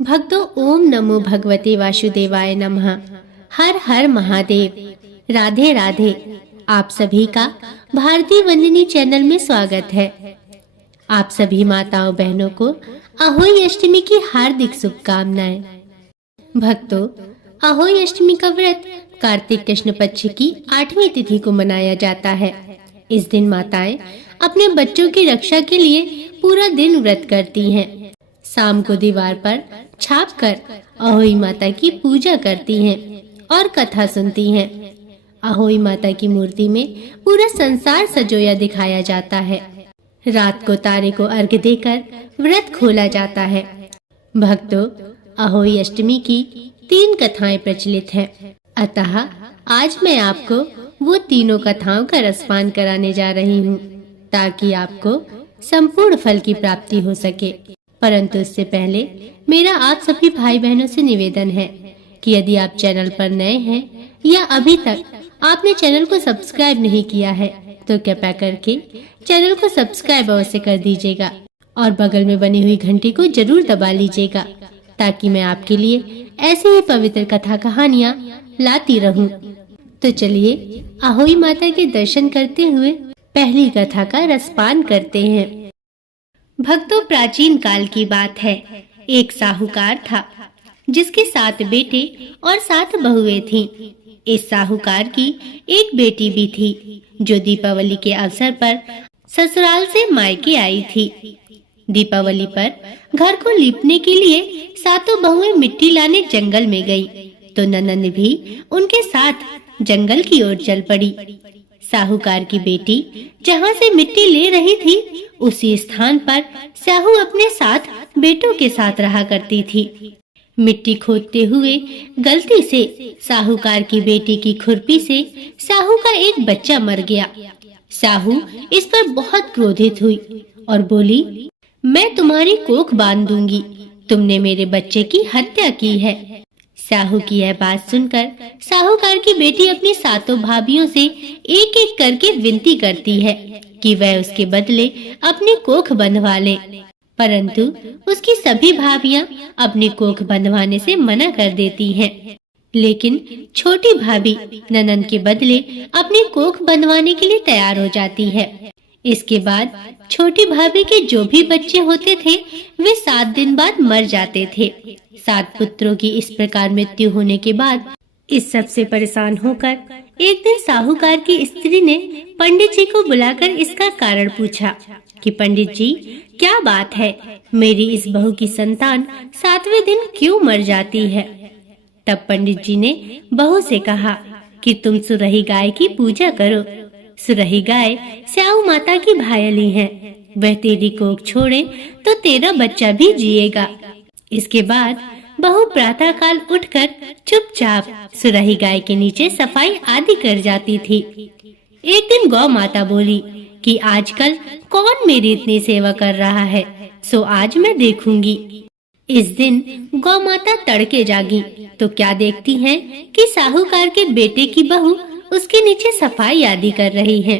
भक्तों, ओम नमो भगवते वासुदेवाय नमः। हर हर महादेव। राधे राधे। आप सभी का भारतीय वंदिनी चैनल में स्वागत है। आप सभी माताओं बहनों को अहोई अष्टमी की हार्दिक शुभकामनाएं। भक्तों, अहोई अष्टमी का व्रत कार्तिक कृष्ण पक्ष की 8वीं तिथि को मनाया जाता है। इस दिन माताएं अपने बच्चों की रक्षा के लिए पूरा दिन व्रत करती हैं। शाम को दीवार पर छाप कर अहोई माता की पूजा करती हैं और कथा सुनती हैं। अहोई माता की मूर्ति में पूरा संसार सजोया दिखाया जाता है। रात को तारे को अर्घ्य देकर व्रत खोला जाता है। भक्तों, अहोई अष्टमी की 3 कथाएं प्रचलित हैं। अतः आज मैं आपको वो तीनों कथाओं का रसपान कराने जा रही हूँ, ताकि आपको संपूर्ण फल की प्राप्ति हो सके। परंतु इससे पहले मेरा आप सभी भाई बहनों से निवेदन है कि यदि आप चैनल पर नए हैं या अभी तक आपने चैनल को सब्सक्राइब नहीं किया है, तो कृपया करके चैनल को सब्सक्राइब अवश्य कर दीजिएगा और बगल में बनी हुई घंटी को जरूर दबा लीजिएगा, ताकि मैं आपके लिए ऐसी ही पवित्र कथा कहानियाँ लाती रहूं। तो चलिए अहोई माता के दर्शन करते हुए पहली कथा का रसपान करते हैं। भक्तों, प्राचीन काल की बात है। एक साहूकार था जिसके 7 बेटे और 7 बहुएं थीं। इस साहूकार की एक बेटी भी थी जो दीपावली के अवसर पर ससुराल से मायके आई थी। दीपावली पर घर को लीपने के लिए 7 बहुएं मिट्टी लाने जंगल में गई, तो ननद भी उनके साथ जंगल की ओर चल पड़ी। साहूकार की बेटी जहाँ से मिट्टी ले रही थी, उसी स्थान पर साहू अपने 7 बेटों के साथ रहा करती थी। मिट्टी खोदते हुए गलती से साहूकार की बेटी की खुरपी से साहू का एक बच्चा मर गया। साहू इस पर बहुत क्रोधित हुई और बोली, मैं तुम्हारी कोख बांध दूंगी, तुमने मेरे बच्चे की हत्या की है। साहू की यह बात सुनकर साहूकार की बेटी अपनी 7 भाभियों से एक एक करके विनती करती है कि वह उसके बदले अपनी कोख बंधवा ले, परंतु उसकी सभी भाभियां अपनी कोख बंधवाने से मना कर देती हैं। लेकिन छोटी भाभी ननद के बदले अपनी कोख बंधवाने के लिए तैयार हो जाती है। इसके बाद छोटी भाभी के जो भी बच्चे होते थे, वे 7 दिन बाद मर जाते थे। 7 पुत्रों की इस प्रकार मृत्यु होने के बाद इस सब से परेशान होकर एक दिन साहूकार की स्त्री ने पंडित जी को बुलाकर इसका कारण पूछा कि पंडित जी, क्या बात है, मेरी इस बहू की संतान 7वें दिन क्यों मर जाती है। तब पंडित जी ने बहू से कहा कि तुम सुरही गाय की पूजा करो। सुरही गाय स्याऊ माता की भायली है, वह तेरी कोख छोड़े तो तेरा बच्चा भी जिएगा। इसके बाद बहू प्रातः काल उठकर चुपचाप सुरही गाय के नीचे सफाई आदि कर जाती थी। एक दिन गौ माता बोली कि आजकल कौन मेरी इतनी सेवा कर रहा है, सो आज मैं देखूंगी। इस दिन गौ माता तड़के जागी तो क्या देखती हैं कि साहूकार के बेटे की बहू उसके नीचे सफाई आदि कर रही है।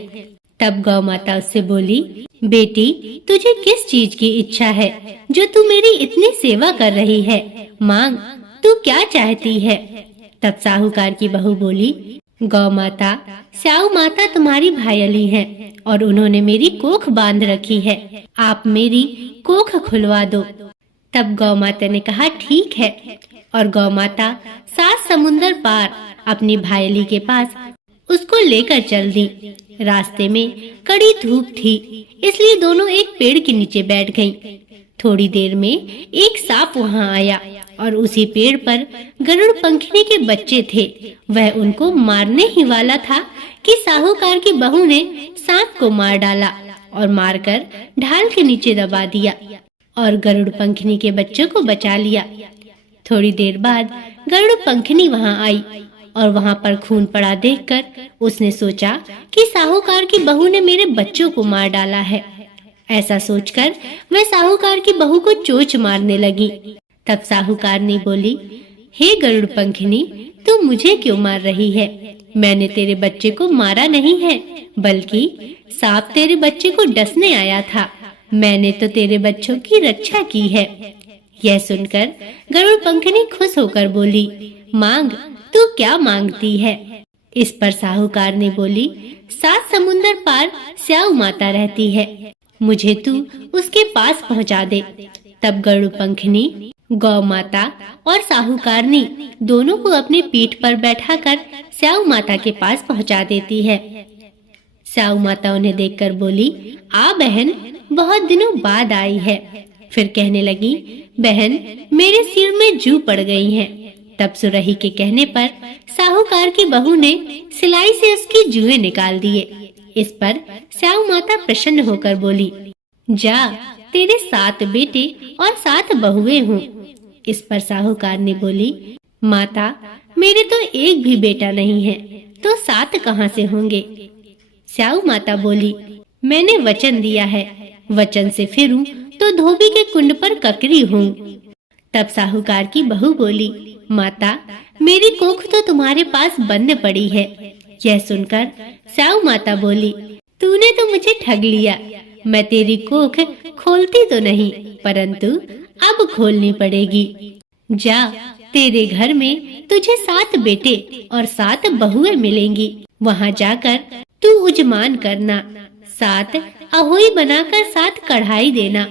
तब गौ माता उससे बोली, बेटी, तुझे किस चीज की इच्छा है जो तू मेरी इतनी सेवा कर रही है, मांग, तू क्या चाहती है। तब साहूकार की बहू बोली, गौ माता, स्याऊ माता तुम्हारी भायली है और उन्होंने मेरी कोख बांध रखी है, आप मेरी कोख खुलवा दो। तब गौ माता ने कहा, ठीक है, और गौ माता 7 समुंदर पार अपनी भायली के पास उसको लेकर चल दी। रास्ते में कड़ी धूप थी, इसलिए दोनों एक पेड़ के नीचे बैठ गईं। थोड़ी देर में एक सांप वहां आया और उसी पेड़ पर गरुड़ पंखिनी के बच्चे थे। वह उनको मारने ही वाला था कि साहूकार की बहू ने सांप को मार डाला और मारकर ढाल के नीचे दबा दिया और गरुड़ पंखिनी के बच्चों को बचा लिया। थोड़ी देर बाद गरुड़ पंखिनी वहां आई और वहां पर खून पड़ा देखकर उसने सोचा कि साहूकार की बहू ने मेरे बच्चों को मार डाला है। ऐसा सोचकर वह साहूकार की बहू को चोंच मारने लगी। तब साहूकार ने बोली, हे गरुड़ पंखिनी, तू मुझे क्यों मार रही है? मैंने तेरे बच्चे को मारा नहीं है, बल्कि सांप तेरे बच्चे को डसने आया था। मैंने तो तेरे बच्चों की रक्षा की है। यह सुनकर गरुड़ पंखनी खुश होकर बोली, मांग, तू क्या मांगती है? इस पर साहूकार ने बोली, 7 समुंदर पार स्याऊ माता रहती है, मुझे तू उसके पास पहुंचा दे। तब गरुड़ पंखनी गौ माता और साहूकारनी दोनों को अपनी पीठ पर बैठाकर स्याऊ माता के पास पहुंचा देती है। स्याऊ माता उन्हें देखकर बोली, आ बहन, बहुत दिनों बाद आई है। फिर कहने लगी, बहन, मेरे सिर में जू पड़ गई है। तब सुरही के कहने पर साहूकार की बहू ने सिलाई से उसकी जुएं निकाल दिए। इस पर स्याऊ माता प्रसन्न होकर बोली, जा, तेरे 7 बेटे और 7 बहुएं हों। इस पर साहूकार ने बोली, माता, मेरे तो एक भी बेटा नहीं है, तो 7 कहाँ से होंगे? स्याऊ माता बोली, मैंने वचन दिया है, वचन से फिरूं तो धोबी के कुंड पर ककरी हूँ। तब साहूकार की बहू बोली, माता, मेरी कोख तो तुम्हारे पास बंद पड़ी है। यह सुनकर स्याऊ माता बोली, तूने तो मुझे ठग लिया। मैं तेरी कोख खोलती तो नहीं, परंतु अब खोलनी पड़ेगी। जा, तेरे घर में तुझे 7 बेटे और 7 बहुएं मिलेंगी। वहाँ जाकर तू उजमान करना, 7 अहोई बनाकर 7 कढ़ाई देना।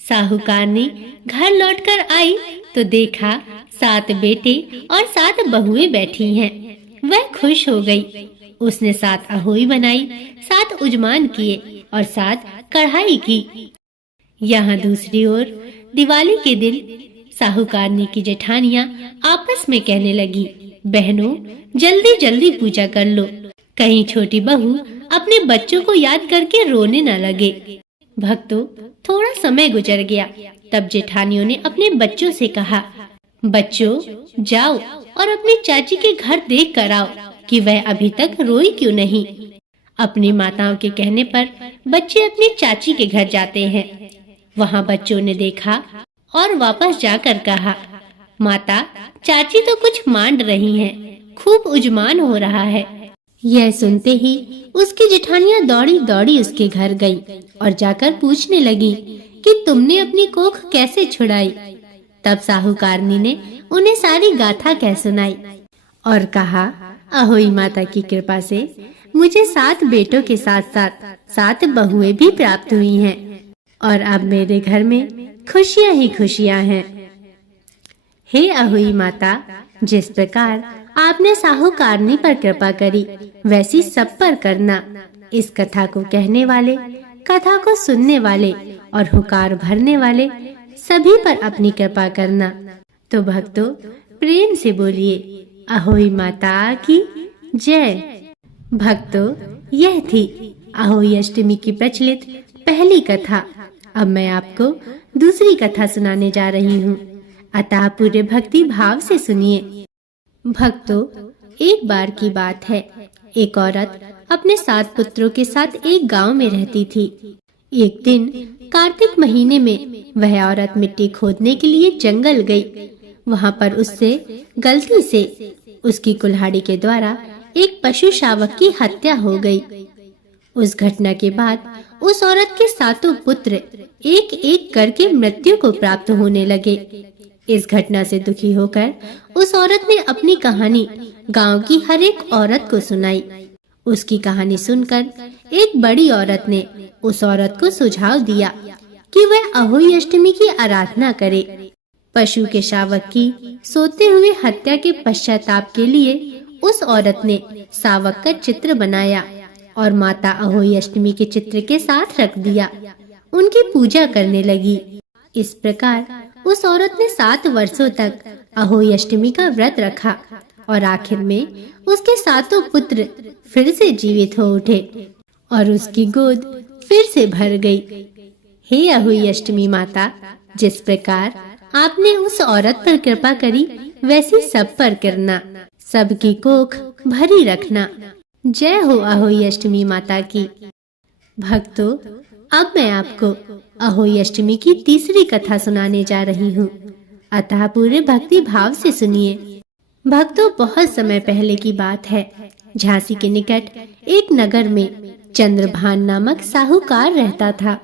साहूकारनी घर लौटकर आई तो देखा 7 बेटे और 7 बहुएं बैठी हैं। वह खुश हो गई। उसने 7 अहोई बनाई, 7 उजमान किए और 7 कढ़ाई की। यहाँ दूसरी ओर दिवाली के दिन साहूकारनी की जेठानियां आपस में कहने लगी, बहनों, जल्दी जल्दी पूजा कर लो, कहीं छोटी बहू अपने बच्चों को याद करके रोने न लगे। भक्तों, थोड़ा समय गुजर गया। तब जेठानियों ने अपने बच्चों से कहा, बच्चों, जाओ और अपनी चाची के घर देख कर आओ कि वह अभी तक रोई क्यों नहीं। अपनी माताओं के कहने पर बच्चे अपनी चाची के घर जाते हैं। वहाँ बच्चों ने देखा और वापस जाकर कहा, माता, चाची तो कुछ मांड रही हैं, खूब उजमान हो रहा है। यह सुनते ही उसकी जेठानियां दौड़ी दौड़ी उसके घर गईं और जाकर पूछने लगी कि तुमने अपनी कोख कैसे छुड़ाई। तब साहूकारनी ने उन्हें सारी गाथा कह सुनाई और कहा, अहोई माता की कृपा से मुझे 7 बेटों के साथ साथ 7 बहुएं भी प्राप्त हुई हैं और अब मेरे घर में खुशियां ही खुशियां हैं। हे अहोई माता, जिस प्रकार आपने साहूकारनी पर कृपा करी, वैसी सब पर करना। इस कथा को कहने वाले, कथा को सुनने वाले और हुकार भरने वाले सभी पर अपनी कृपा करना। तो भक्तों, प्रेम से बोलिए, अहोई माता की जय। भक्तों, यह थी अहोई अष्टमी की प्रचलित पहली कथा। अब मैं आपको दूसरी कथा सुनाने जा रही हूँ, अतः पूरे भक्ति भाव से सुनिए। भक्तों, एक बार की बात है, एक औरत अपने 7 पुत्रों के साथ एक गांव में रहती थी। एक दिन कार्तिक महीने में वह औरत मिट्टी खोदने के लिए जंगल गई। वहां पर उससे गलती से उसकी कुल्हाड़ी के द्वारा एक पशु शावक की हत्या हो गई। उस घटना के बाद उस औरत के 7 पुत्र एक एक करके मृत्यु को प्राप्त होने लगे। इस घटना से दुखी होकर उस औरत ने अपनी कहानी गांव की हर एक औरत को सुनाई। उसकी कहानी सुनकर एक बड़ी औरत ने उस औरत को सुझाव दिया कि वह अहोई अष्टमी की आराधना करे। पशु के शावक की सोते हुए हत्या के पश्चाताप के लिए उस औरत ने शावक का चित्र बनाया और माता अहोई अष्टमी के चित्र के साथ रख दिया। उनकी पूजा करने लगी। इस प्रकार उस औरत ने 7 वर्षों तक अहोई अष्टमी का व्रत रखा और आखिर में उसके 7 पुत्र फिर से जीवित हो उठे और उसकी गोद फिर से भर गई। हे अहोई अष्टमी माता, जिस प्रकार आपने उस औरत पर कृपा करी, वैसी सब पर करना, सबकी कोख भरी रखना। जय हो अहोई अष्टमी माता की। भक्तों, अब मैं आपको अहोई अष्टमी की तीसरी कथा सुनाने जा रही हूँ, अतः पूरे भक्ति भाव से सुनिए। भक्तों, बहुत समय पहले की बात है। झांसी के निकट एक नगर में चंद्रभान नामक साहूकार रहता था।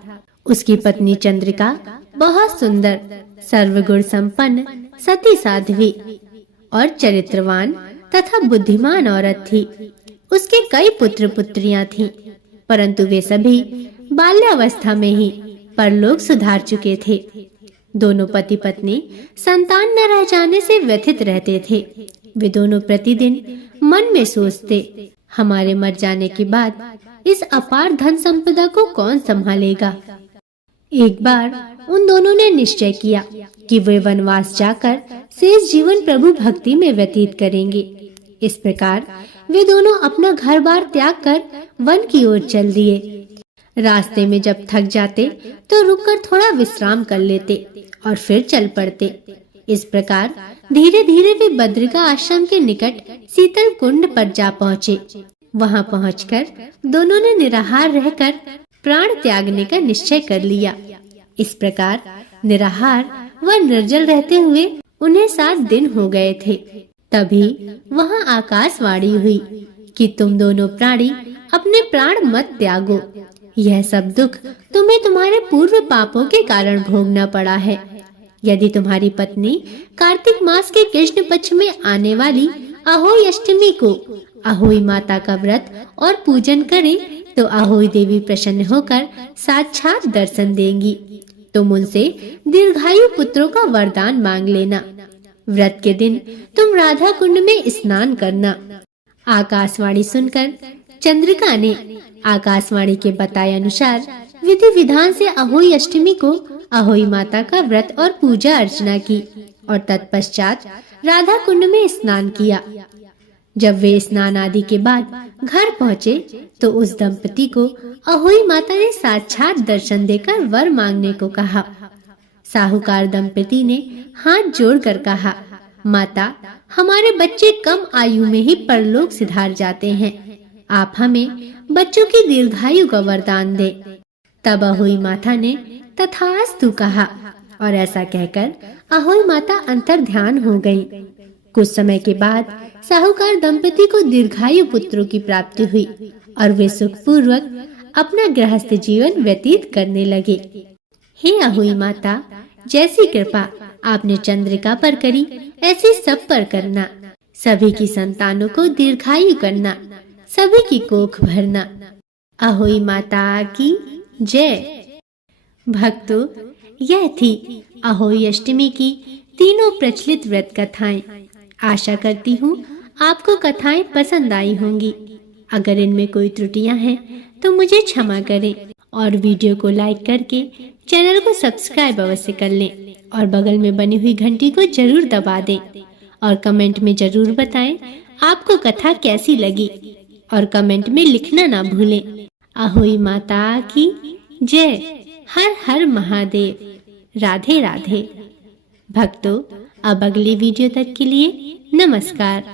उसकी पत्नी चंद्रिका बहुत सुंदर, सर्वगुण संपन्न, सती साध्वी और चरित्रवान तथा बुद्धिमान औरत थी। उसके कई पुत्र पुत्रियां थीं, परंतु वे सभी बाल्यावस्था में ही परलोक सुधार चुके थे। दोनों पति पत्नी संतान न रह जाने से व्यथित रहते थे। वे दोनों प्रतिदिन मन में सोचते, हमारे मर जाने के बाद इस अपार धन संपदा को कौन संभालेगा। एक बार उन दोनों ने निश्चय किया कि वे वनवास जाकर शेष जीवन प्रभु भक्ति में व्यतीत करेंगे। इस प्रकार वे दोनों अपना घर बार त्याग कर वन की ओर चल दिए। रास्ते में जब थक जाते तो रुककर थोड़ा विश्राम कर लेते और फिर चल पड़ते। इस प्रकार धीरे धीरे वे बद्रिका आश्रम के निकट शीतल कुंड पर जा पहुँचे। वहाँ पहुंचकर दोनों ने निराहार रहकर प्राण त्यागने का निश्चय कर लिया। इस प्रकार निराहार व निर्जल रहते हुए उन्हें 7 दिन हो गए थे। तभी वहाँ आकाशवाणी हुई कि तुम दोनों प्राणी अपने प्राण मत त्यागो। यह सब दुख तुम्हें तुम्हारे पूर्व पापों के कारण भोगना पड़ा है। यदि तुम्हारी पत्नी कार्तिक मास के कृष्ण पक्ष में आने वाली अहोई अष्टमी को अहोई माता का व्रत और पूजन करे तो अहोई देवी प्रसन्न होकर साक्षात दर्शन देंगी। तुम उनसे दीर्घायु पुत्रों का वरदान मांग लेना। व्रत के दिन तुम राधा कुंड में स्नान करना। आकाशवाणी सुनकर चंद्रिका ने आकाशवाणी के बताए अनुसार विधि विधान से अहोई अष्टमी को अहोई माता का व्रत और पूजा अर्चना की और तत्पश्चात राधा कुंड में स्नान किया। जब वे स्नान आदि के बाद घर पहुँचे तो उस दंपति को अहोई माता ने साक्षात दर्शन देकर वर मांगने को कहा। साहूकार दंपति ने हाथ जोड़कर कहा, माता, हमारे बच्चे कम आयु में ही परलोक सिधार जाते हैं। आप हमें बच्चों की दीर्घायु का वरदान दे। तब अहोई माता ने तथास्तु कहा और ऐसा कहकर अहोई माता अंतर ध्यान हो गई। कुछ समय के बाद साहूकार दंपति को दीर्घायु पुत्रों की प्राप्ति हुई और वे सुखपूर्वक अपना गृहस्थ जीवन व्यतीत करने लगे। हे अहोई माता, जैसी कृपा आपने चंद्रिका पर करी ऐसी सब पर करना। सभी की संतानों को दीर्घायु करना, सभी की कोख भरना। अहोई माता की जय। भक्तों, यह थी अहोई अष्टमी की तीनों प्रचलित व्रत कथाएं। आशा करती हूँ आपको कथाएं पसंद आई होंगी। अगर इनमें कोई त्रुटियां हैं तो मुझे क्षमा करें और वीडियो को लाइक करके चैनल को सब्सक्राइब अवश्य कर लें और बगल में बनी हुई घंटी को जरूर दबा दें और कमेंट में जरूर बताएं आपको कथा कैसी लगी और कमेंट में लिखना ना भूलें। अहोई माता की जय। हर हर महादेव। राधे राधे। भक्तों, अब अगली वीडियो तक के लिए नमस्कार।